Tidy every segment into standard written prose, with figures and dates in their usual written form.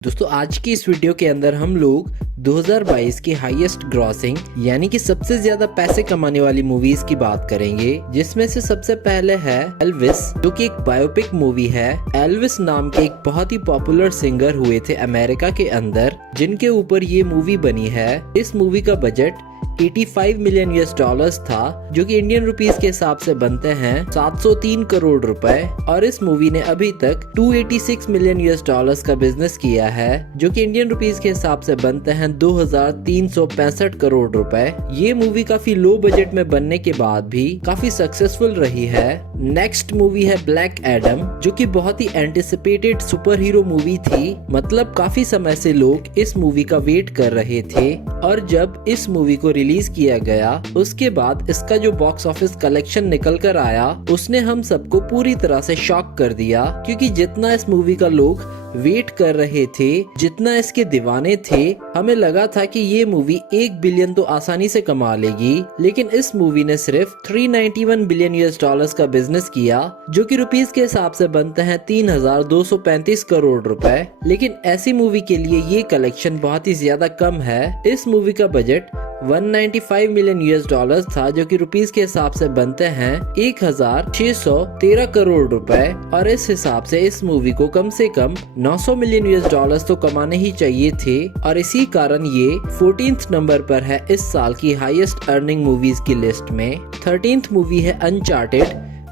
दोस्तों आज की इस वीडियो के अंदर हम लोग 2022 की हाईएस्ट ग्रॉसिंग यानी कि सबसे ज्यादा पैसे कमाने वाली मूवीज की बात करेंगे, जिसमें से सबसे पहले है एल्विस, जो कि एक बायोपिक मूवी है। एल्विस नाम के एक बहुत ही पॉपुलर सिंगर हुए थे अमेरिका के अंदर, जिनके ऊपर ये मूवी बनी है। इस मूवी का बजट 85 मिलियन यूएस डॉलर्स था, जो कि इंडियन रुपीस के हिसाब से बनते हैं 703 करोड़ रुपए। और इस मूवी ने अभी तक 286 मिलियन यूएस डॉलर्स का बिजनेस किया है, जो कि इंडियन रुपीस के हिसाब से बनते हैं 2365 करोड़ रुपए। ये मूवी काफी लो बजट में बनने के बाद भी काफी सक्सेसफुल रही है। नेक्स्ट मूवी है ब्लैक एडम, जो कि बहुत ही एंटिसिपेटेड सुपर हीरो मूवी थी। मतलब काफी समय से लोग इस मूवी का वेट कर रहे थे, और जब इस मूवी को रिलीज किया गया उसके बाद इसका जो बॉक्स ऑफिस कलेक्शन निकल कर आया, उसने हम सबको पूरी तरह से शॉक कर दिया। क्योंकि जितना इस मूवी का लोग वेट कर रहे थे, जितना इसके दीवाने थे, हमें लगा था कि ये मूवी 1 बिलियन तो आसानी से कमा लेगी। लेकिन इस मूवी ने सिर्फ 391 बिलियन यूएस डॉलर्स का बिजनेस किया, जो कि रुपीस के हिसाब से बनते हैं 3235 करोड़ रुपए। लेकिन ऐसी मूवी के लिए ये कलेक्शन बहुत ही ज्यादा कम है। इस मूवी का बजट 195 मिलियन यूएस डॉलर्स था, जो कि रुपीस के हिसाब से बनते हैं 1613 करोड़ रुपए। और इस हिसाब से इस मूवी को कम से कम 900 मिलियन यूएस डॉलर्स तो कमाने ही चाहिए थे, और इसी कारण ये 14th नंबर पर है इस साल की हाईएस्ट अर्निंग मूवीज की लिस्ट में। 13th मूवी है अनचार्टेड,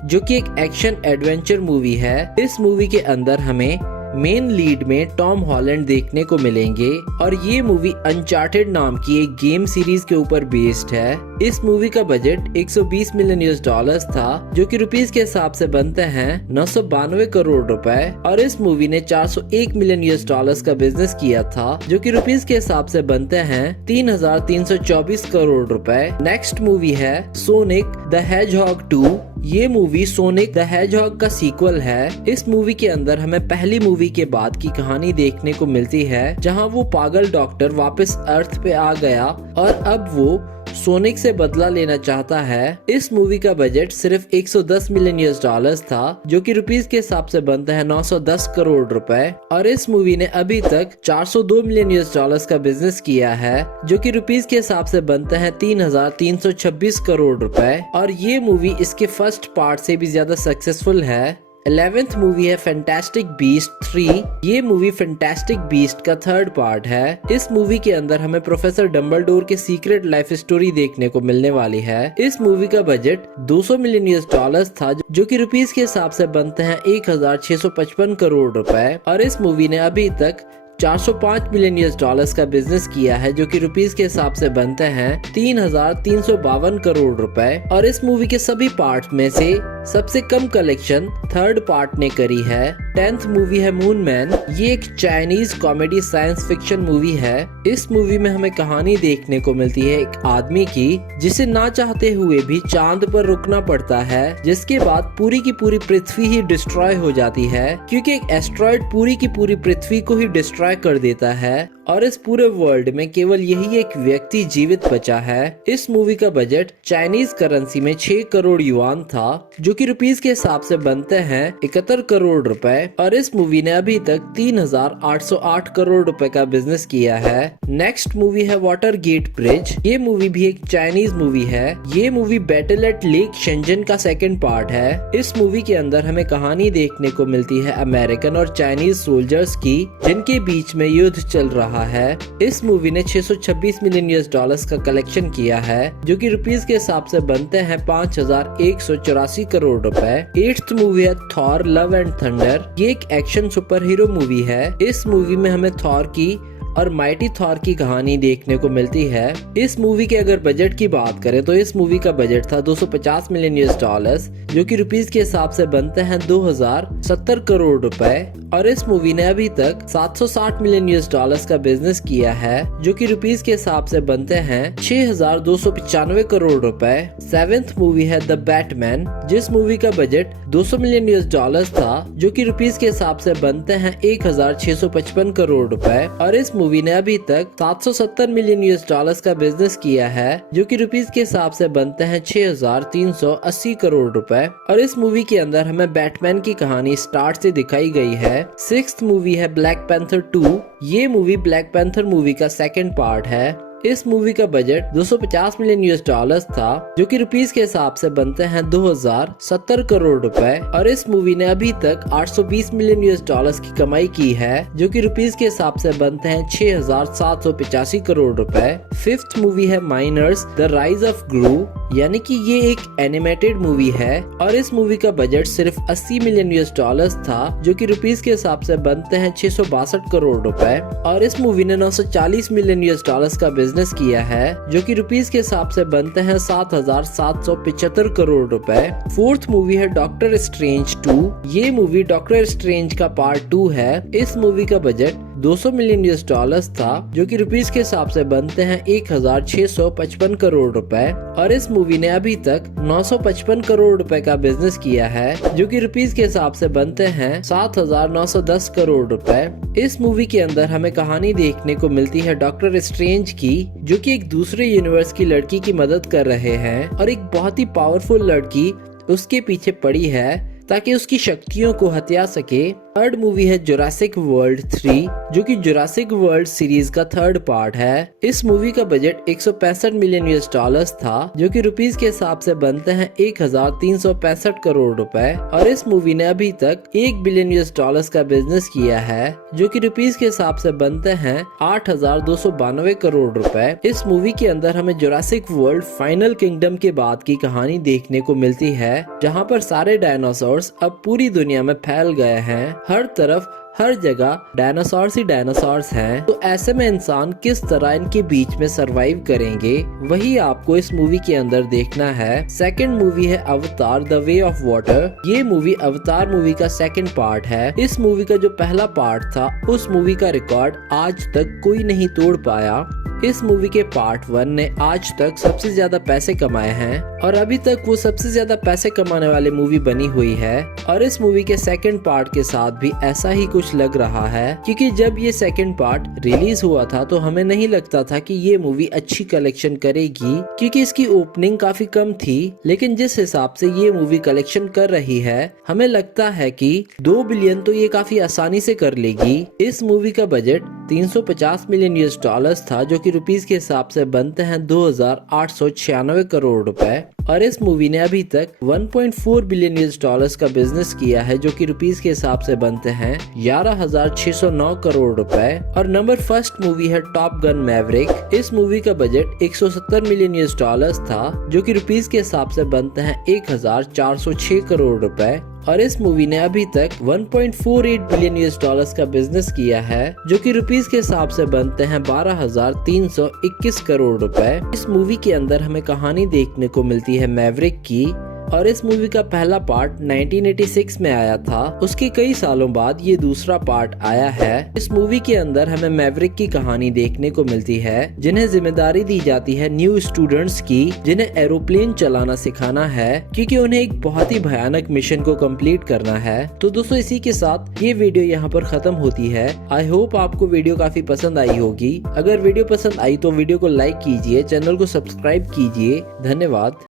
जो कि एक एक्शन एडवेंचर मूवी है। इस मूवी के अंदर हमें मेन लीड में टॉम हॉलैंड देखने को मिलेंगे, और ये मूवी अनचार्टेड नाम की एक गेम सीरीज के ऊपर बेस्ड है। इस मूवी का बजट 120 मिलियन यूएस डॉलर्स था, जो कि रुपीस के हिसाब से बनते हैं 992 करोड़ रुपए। और इस मूवी ने 401 मिलियन यूएस डॉलर्स का बिजनेस किया था, जो कि रुपीस के हिसाब से बनते हैं 3324 करोड़ रुपए। नेक्स्ट मूवी है सोनिक द हेजहॉग 2। ये मूवी सोनिक द हेजहॉग का सीक्वल है। इस मूवी के अंदर हमें पहली मूवी के बाद की कहानी देखने को मिलती है, जहां वो पागल डॉक्टर वापस अर्थ पे आ गया और अब वो सोनिक से बदला लेना चाहता है। इस मूवी का बजट सिर्फ 110 मिलियन यूएस डॉलर्स था, जो कि रुपीस के हिसाब से बनता है 910 करोड़ रुपए। और इस मूवी ने अभी तक 402 मिलियन यूएस डॉलर्स का बिजनेस किया है, जो कि रुपीस के हिसाब से बनता है 3326 करोड़ रुपए। और ये मूवी इसके फर्स्ट पार्ट से भी ज्यादा सक्सेसफुल है। 11th मूवी है फैंटास्टिक बीस्ट 3। ये मूवी फैंटास्टिक बीस्ट का थर्ड पार्ट है। इस मूवी के अंदर हमें प्रोफेसर डम्बलडोर के सीक्रेट लाइफ स्टोरी देखने को मिलने वाली है। इस मूवी का बजट 200 मिलियन यूएस डॉलर्स था, जो कि रुपीस के हिसाब से बनते हैं 1655 करोड़ रुपए। और इस मूवी ने अभी तक 405 मिलियन यूएस डॉलर्स का बिजनेस किया है, जो कि रुपीस के हिसाब से बनते हैं 3352 करोड़ रुपए। और इस मूवी के सभी पार्ट में से सबसे कम कलेक्शन थर्ड पार्ट ने करी है। 10th मूवी है मून मैन। ये एक Chinese comedy science fiction movie है। इस मूवी में हमें कहानी देखने को मिलती है एक आदमी की, जिसे ना चाहते हुए भी चांद पर रुकना पड़ता है, जिसके बाद पूरी की पूरी पृथ्वी ही डिस्ट्रॉय हो जाती है, क्योंकि एक एस्ट्रॉयड पूरी की पूरी पृथ्वी को ही डिस्ट्रॉय कर देता है, और इस पूरे वर्ल्ड में केवल यही एक व्यक्ति जीवित बचा है। इस मूवी का बजट चाइनीज करेंसी में 6 करोड़ युआन था, जो कि रुपीस के हिसाब से बनते हैं 71 करोड़ रुपए। और इस मूवी ने अभी तक 3808 करोड़ रुपए का बिजनेस किया है। नेक्स्ट मूवी है वाटर गेट ब्रिज। ये मूवी भी एक चाइनीज मूवी है। ये movie Battle at Lake Changjin का सेकंड पार्ट है। इस मूवी के अंदर हमें कहानी देखने को मिलती है अमेरिकन और चाइनीज सोल्जर्स की, जिनके बीच में युद्ध चल रहा है। इस मूवी ने 626 मिलियन यूएस डॉलर्स का कलेक्शन किया है, जो कि रुपीस के हिसाब से बनते हैं 5184 करोड़ रुपए। 8th मूवी है थॉर लव एंड थंडर। ये एक एक्शन सुपर हीरो मूवी है। इस मूवी में हमें थॉर की और माइटी थॉर की कहानी देखने को मिलती है। इस मूवी के अगर बजट की बात करें तो इस मूवी का बजट था 250 मिलियन यूएस डॉलर्स, जो कि रुपीस के हिसाब से बनते हैं 2070 करोड़ रुपए। और इस मूवी ने अभी तक 760 मिलियन यूएस डॉलर्स का बिजनेस किया है, जो कि रुपीस के हिसाब से बनते हैं 6295 करोड़ रुपए। 7th मूवी है द बैटमैन, जिस मूवी का बजट 200 मिलियन यूएस डॉलर्स था, जो कि रुपीस के हिसाब से बनते हैं 1655 करोड़ रुपए। और इस मूवी ने अभी तक 770 मिलियन US डॉलर्स का बिजनेस किया है, जो कि रुपीस के हिसाब से बनते हैं 6380 करोड़ रुपए। और इस मूवी के अंदर हमें बैटमैन की कहानी स्टार्ट से दिखाई गई है। 6th मूवी है ब्लैक पैंथर 2। ये मूवी ब्लैक पैंथर मूवी का सेकंड पार्ट है। इस मूवी का बजट 250 मिलियन US डॉलर्स था, जो कि रुपीस के हिसाब से बनते हैं 2070 करोड़ रुपए। और इस मूवी ने अभी तक 820 मिलियन US डॉलर्स की कमाई की है, जो कि रुपीस के हिसाब से बनते हैं 6785 करोड़ रुपए। 5th मूवी है माइनर्स द राइज ऑफ ग्रू, यानी कि ये एक एनिमेटेड मूवी है। और इस मूवी का बजट सिर्फ 80 मिलियन US डॉलर्स था, जो कि रुपीस के हिसाब से बनते हैं 662 करोड़ रुपए। और इस मूवी ने 940 मिलियन US डॉलर्स का बिजनेस किया है, जो कि रुपीस के हिसाब से बनते हैं 7775 करोड़ रुपए। 4th मूवी है डॉक्टर स्ट्रेंज 2। ये मूवी डॉक्टर स्ट्रेंज का पार्ट 2 है। इस मूवी का बजट 200 मिलियन US डॉलर्स था, जो कि रुपीस के हिसाब से बनते हैं 1655 करोड़ रुपए। और इस मूवी ने अभी तक 955 करोड़ रुपए का बिजनेस किया है, जो कि रुपीस के हिसाब से बनते हैं 7910 करोड़ रुपए। इस मूवी के अंदर हमें कहानी देखने को मिलती है डॉक्टर स्ट्रेंज की, जो कि एक दूसरे यूनिवर्स की लड़की की मदद कर रहे हैं और एक बहुत ही पावरफुल लड़की उसके पीछे पड़ी है ताकि उसकी शक्तियों को हथिया सके। 3rd मूवी है जुरासिक वर्ल्ड 3, जो कि जुरासिक वर्ल्ड सीरीज का 3rd पार्ट है। इस मूवी का बजट 165 मिलियन US डॉलर्स था, जो कि रुपीस के हिसाब से बनते हैं 1365 करोड़ रुपए। और इस मूवी ने अभी तक 1 बिलियन US डॉलर्स का बिजनेस किया है, जो कि रुपीस के हिसाब से बनते हैं 8292 करोड़ रुपए। इस मूवी के अंदर हमें जुरासिक वर्ल्ड फाइनल किंगडम के बाद की कहानी देखने को मिलती है, जहाँ पर सारे डायनासोर्स अब पूरी दुनिया में फैल गए हैं। हर तरफ हर जगह डायनासोर्स ही डायनासोर्स हैं। तो ऐसे में इंसान किस तरह इनके बीच में सरवाइव करेंगे, वही आपको इस मूवी के अंदर देखना है। 2nd मूवी है अवतार द वे ऑफ वाटर। ये मूवी अवतार मूवी का 2nd पार्ट है। इस मूवी का जो पहला पार्ट था, उस मूवी का रिकॉर्ड आज तक कोई नहीं तोड़ पाया। इस मूवी के पार्ट 1 ने आज तक सबसे ज्यादा पैसे कमाए हैं और अभी तक वो सबसे ज्यादा पैसे कमाने वाली मूवी बनी हुई है। और इस मूवी के 2nd पार्ट के साथ भी ऐसा ही कुछ लग रहा है, क्योंकि जब ये 2nd पार्ट रिलीज हुआ था तो हमें नहीं लगता था कि ये मूवी अच्छी कलेक्शन करेगी, क्योंकि इसकी ओपनिंग काफी कम थी। लेकिन जिस हिसाब से ये मूवी कलेक्शन कर रही है, हमें लगता है कि 2 बिलियन तो ये काफी आसानी से कर लेगी। इस मूवी का बजट 350 मिलियन US डॉलर्स था, जो कि रुपीस के हिसाब से बनते हैं 2896 करोड़ रुपए। और इस मूवी ने अभी तक 1.4 बिलियन US डॉलर्स का बिजनेस किया है, जो कि रुपीस के हिसाब से बनते हैं 11609 करोड़ रुपए। और नंबर 1st मूवी है टॉप गन मैवरिक। इस मूवी का बजट 170 मिलियन US डॉलर्स था, जो कि रुपीस के हिसाब से बनते हैं 1406 करोड़ रुपए। और इस मूवी ने अभी तक 1.48 बिलियन US डॉलर्स का बिजनेस किया है, जो कि रुपीस के हिसाब से बनते हैं 12321 करोड़ रुपए। इस मूवी के अंदर हमें कहानी देखने को मिलती है मैवरिक की, और इस मूवी का पहला पार्ट 1986 में आया था। उसके कई सालों बाद ये दूसरा पार्ट आया है। इस मूवी के अंदर हमें मैवरिक की कहानी देखने को मिलती है, जिन्हें जिम्मेदारी दी जाती है न्यू स्टूडेंट्स की, जिन्हें एरोप्लेन चलाना सिखाना है, क्योंकि उन्हें एक बहुत ही भयानक मिशन को कंप्लीट करना है। तो दोस्तों, इसी के साथ ये वीडियो यहाँ पर खत्म होती है। आई होप आपको वीडियो काफी पसंद आई होगी। अगर वीडियो पसंद आई तो वीडियो को लाइक कीजिए, चैनल को सब्सक्राइब कीजिए। धन्यवाद।